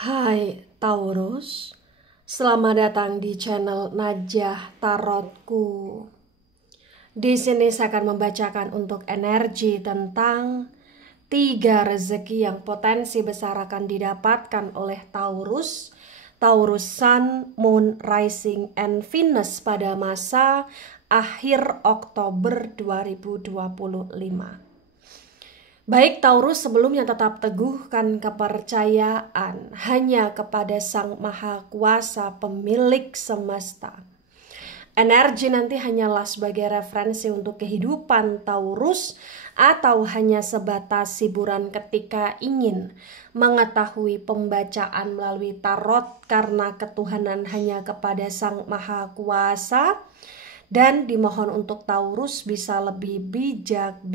Hai Taurus, selamat datang di channel Najah Tarotku. Di sini saya akan membacakan untuk energi tentang 3 rezeki yang potensi besar akan didapatkan oleh Taurus, Taurus Sun, Moon, Rising, and Venus pada masa akhir Oktober 2025. Baik Taurus, sebelumnya tetap teguhkan kepercayaan hanya kepada Sang Maha Kuasa pemilik semesta. Energi nanti hanyalah sebagai referensi untuk kehidupan Taurus atau hanya sebatas hiburan ketika ingin mengetahui pembacaan melalui tarot karena ketuhanan hanya kepada Sang Maha Kuasa. Dan dimohon untuk Taurus bisa lebih bijak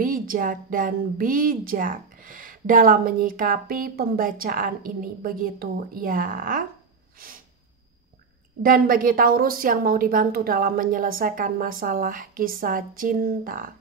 dalam menyikapi pembacaan ini, begitu ya. Dan bagi Taurus yang mau dibantu dalam menyelesaikan masalah kisah cinta,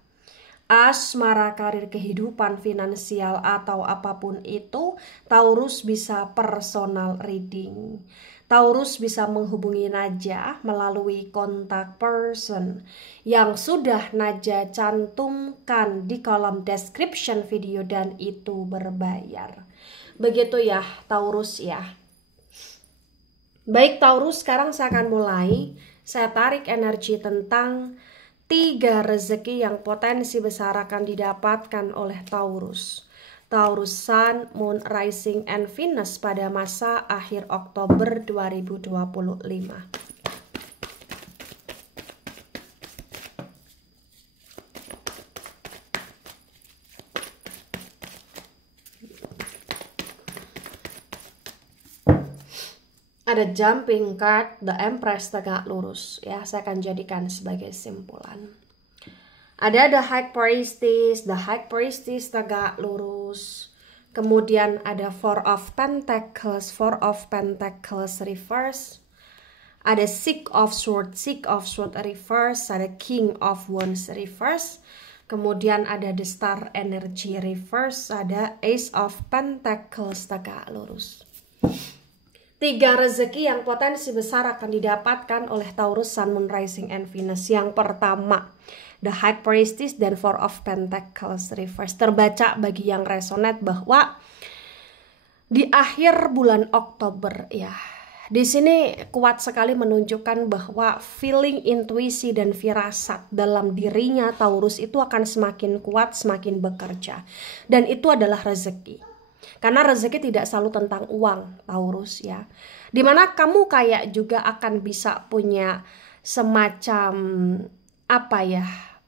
asmara, karir, kehidupan, finansial, atau apapun itu, Taurus bisa personal reading. Taurus bisa menghubungi Najah melalui kontak person yang sudah Najah cantumkan di kolom description video dan itu berbayar. Begitu ya Taurus ya. Baik Taurus, sekarang saya akan mulai. Saya tarik energi tentang 3 rezeki yang potensi besar akan didapatkan oleh Taurus. Taurus Sun, Moon, Rising, and Venus pada masa akhir Oktober 2025. Ada jumping card, The Empress tegak lurus. Ya, saya akan jadikan sebagai simpulan. Ada The High Priestess tegak lurus. Kemudian ada Four of Pentacles reverse. Ada Six of Swords reverse. Ada King of Wands reverse. Kemudian ada The Star Energy reverse. Ada Ace of Pentacles tegak lurus. 3 rezeki yang potensi besar akan didapatkan oleh Taurus, Sun, Moon, Rising, and Venus. Yang pertama, The High Priestess dan Four of Pentacles reverse. Terbaca bagi yang resonate bahwa di akhir bulan Oktober ya, di sini kuat sekali menunjukkan bahwa feeling, intuisi, dan firasat dalam dirinya Taurus itu akan semakin kuat, semakin bekerja. Dan itu adalah rezeki. Karena rezeki tidak selalu tentang uang, Taurus ya. Dimana kamu kayak juga akan bisa punya semacam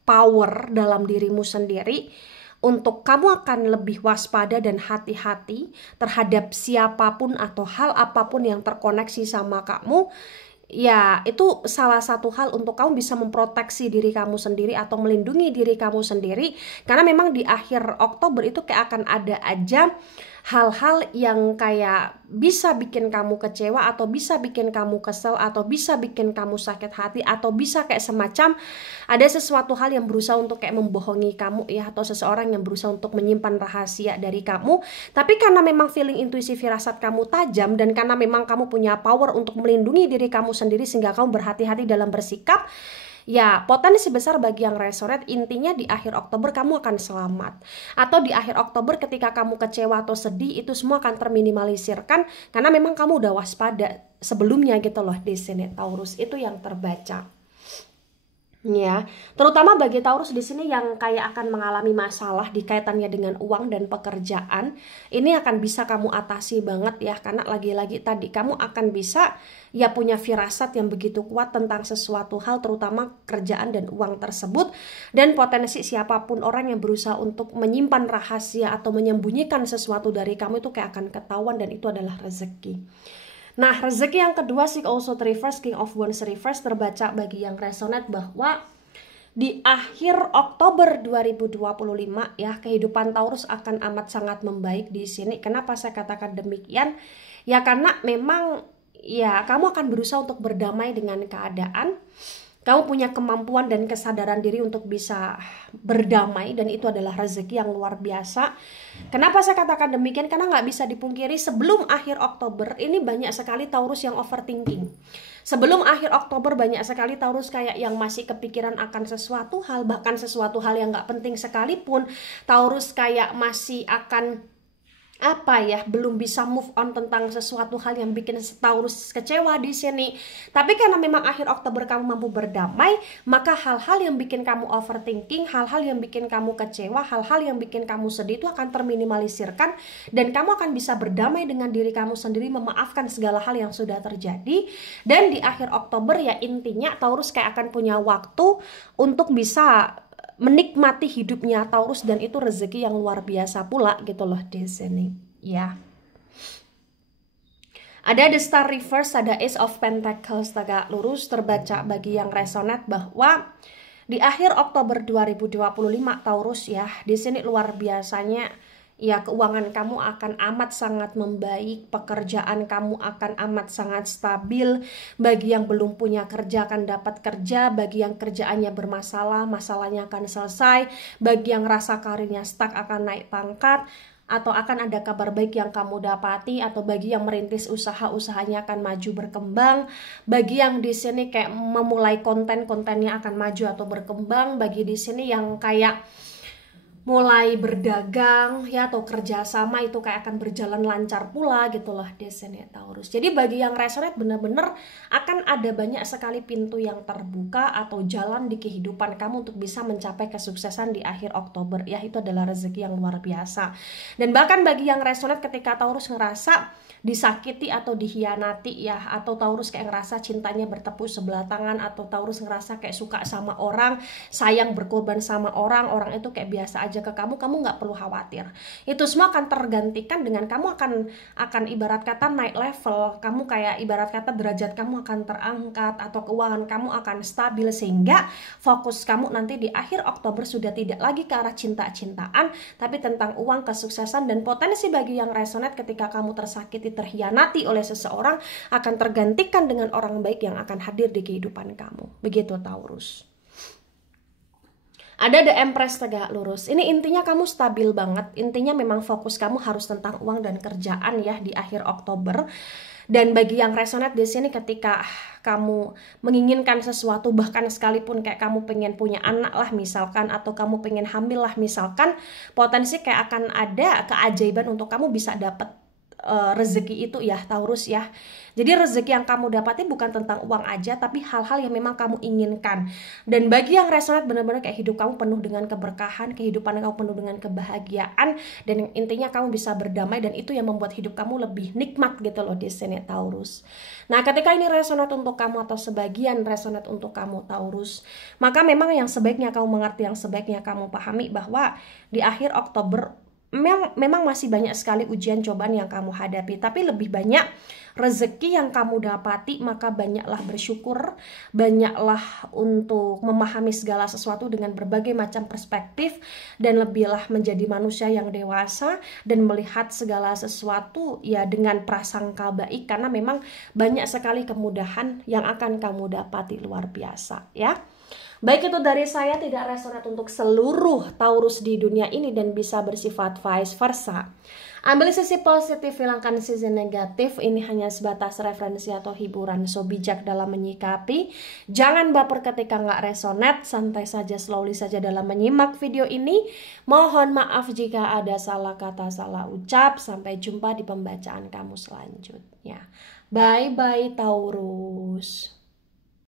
power dalam dirimu sendiri untuk kamu akan lebih waspada dan hati-hati terhadap siapapun atau hal apapun yang terkoneksi sama kamu. Ya, itu salah satu hal untuk kamu bisa memproteksi diri kamu sendiri atau melindungi diri kamu sendiri. Karena memang di akhir Oktober itu kayak akan ada aja hal-hal yang kayak bisa bikin kamu kecewa atau bisa bikin kamu kesel atau bisa bikin kamu sakit hati atau bisa kayak semacam ada sesuatu hal yang berusaha untuk kayak membohongi kamu ya, atau seseorang yang berusaha untuk menyimpan rahasia dari kamu. Tapi karena memang feeling, intuisi, firasat kamu tajam dan karena memang kamu punya power untuk melindungi diri kamu sendiri sehingga kamu berhati-hati dalam bersikap. Ya, potensi besar bagi yang resonate, intinya di akhir Oktober kamu akan selamat. Atau di akhir Oktober ketika kamu kecewa atau sedih, itu semua akan terminimalisirkan karena memang kamu udah waspada sebelumnya gitu loh di sini Taurus. Itu yang terbaca. Ya, terutama bagi Taurus di sini yang kayak akan mengalami masalah di kaitannya dengan uang dan pekerjaan, ini akan bisa kamu atasi banget ya, karena lagi-lagi tadi kamu akan bisa ya punya firasat yang begitu kuat tentang sesuatu hal, terutama kerjaan dan uang tersebut, dan potensi siapapun orang yang berusaha untuk menyimpan rahasia atau menyembunyikan sesuatu dari kamu itu kayak akan ketahuan dan itu adalah rezeki. Nah, rezeki yang kedua, Six of Swords reverse, King of Wands reverse, terbaca bagi yang resonate bahwa di akhir Oktober 2025 ya, kehidupan Taurus akan amat sangat membaik di sini. Kenapa saya katakan demikian? Ya karena memang ya kamu akan berusaha untuk berdamai dengan keadaan. Kamu punya kemampuan dan kesadaran diri untuk bisa berdamai, dan itu adalah rezeki yang luar biasa. Kenapa saya katakan demikian? Karena nggak bisa dipungkiri sebelum akhir Oktober ini banyak sekali Taurus yang overthinking. Sebelum akhir Oktober banyak sekali Taurus kayak yang masih kepikiran akan sesuatu hal, bahkan sesuatu hal yang nggak penting sekalipun. Taurus kayak masih akan belum bisa move on tentang sesuatu hal yang bikin Taurus kecewa di sini. Tapi karena memang akhir Oktober kamu mampu berdamai, maka hal-hal yang bikin kamu overthinking, hal-hal yang bikin kamu kecewa, hal-hal yang bikin kamu sedih itu akan terminimalisirkan, dan kamu akan bisa berdamai dengan diri kamu sendiri, memaafkan segala hal yang sudah terjadi. Dan di akhir Oktober ya intinya Taurus kayak akan punya waktu untuk bisa menikmati hidupnya Taurus, dan itu rezeki yang luar biasa pula gitu loh di sini ya. Ada The Star Reverse, ada Ace of Pentacles tegak lurus, terbaca bagi yang resonate bahwa di akhir Oktober 2025 Taurus ya, di sini luar biasanya ya, keuangan kamu akan amat sangat membaik, pekerjaan kamu akan amat sangat stabil. Bagi yang belum punya kerja akan dapat kerja, bagi yang kerjaannya bermasalah, masalahnya akan selesai, bagi yang rasa karirnya stuck akan naik pangkat, atau akan ada kabar baik yang kamu dapati, atau bagi yang merintis usaha-usahanya akan maju berkembang, bagi yang di sini kayak memulai kontennya akan maju atau berkembang, bagi di sini yang kayak mulai berdagang ya atau kerjasama itu kayak akan berjalan lancar pula gitu loh di sini Taurus. Jadi bagi yang resonate benar-benar akan ada banyak sekali pintu yang terbuka atau jalan di kehidupan kamu untuk bisa mencapai kesuksesan di akhir Oktober ya, itu adalah rezeki yang luar biasa. Dan bahkan bagi yang resonate ketika Taurus ngerasa disakiti atau dikhianati ya, atau Taurus kayak ngerasa cintanya bertepuk sebelah tangan, atau Taurus ngerasa kayak suka sama orang, sayang berkorban sama orang, orang itu kayak biasa aja ke kamu nggak perlu khawatir. Itu semua akan tergantikan dengan kamu akan ibarat kata naik level, kamu kayak ibarat kata derajat kamu akan terangkat, atau keuangan kamu akan stabil, sehingga fokus kamu nanti di akhir Oktober sudah tidak lagi ke arah cinta-cintaan, tapi tentang uang, kesuksesan, dan potensi bagi yang resonate ketika kamu tersakiti, terhianati oleh seseorang akan tergantikan dengan orang baik yang akan hadir di kehidupan kamu. Begitu Taurus. Ada The Empress tegak lurus. Ini intinya kamu stabil banget. Intinya memang fokus kamu harus tentang uang dan kerjaan ya di akhir Oktober. Dan bagi yang resonate di sini ketika kamu menginginkan sesuatu, bahkan sekalipun kayak kamu pengen punya anak lah misalkan, atau kamu pengen hamil lah misalkan, potensi kayak akan ada keajaiban untuk kamu bisa dapat rezeki itu ya Taurus ya. Jadi rezeki yang kamu dapati bukan tentang uang aja, tapi hal-hal yang memang kamu inginkan. Dan bagi yang resonate benar-benar kayak hidup kamu penuh dengan keberkahan, kehidupan kamu penuh dengan kebahagiaan, dan intinya kamu bisa berdamai, dan itu yang membuat hidup kamu lebih nikmat gitu loh di sini Taurus. Nah ketika ini resonate untuk kamu atau sebagian resonate untuk kamu Taurus, maka memang yang sebaiknya kamu mengerti, yang sebaiknya kamu pahami bahwa di akhir Oktober memang masih banyak sekali ujian cobaan yang kamu hadapi, tapi lebih banyak rezeki yang kamu dapati, maka banyaklah bersyukur, banyaklah untuk memahami segala sesuatu dengan berbagai macam perspektif, dan lebihlah menjadi manusia yang dewasa dan melihat segala sesuatu ya dengan prasangka baik, karena memang banyak sekali kemudahan yang akan kamu dapati luar biasa ya. Baik, itu dari saya, tidak resonate untuk seluruh Taurus di dunia ini dan bisa bersifat vice versa. Ambil sisi positif, hilangkan sisi negatif. Ini hanya sebatas referensi atau hiburan, so bijak dalam menyikapi. Jangan baper ketika nggak resonate, santai saja, slowly saja dalam menyimak video ini. Mohon maaf jika ada salah kata, salah ucap. Sampai jumpa di pembacaan kamu selanjutnya. Bye-bye Taurus.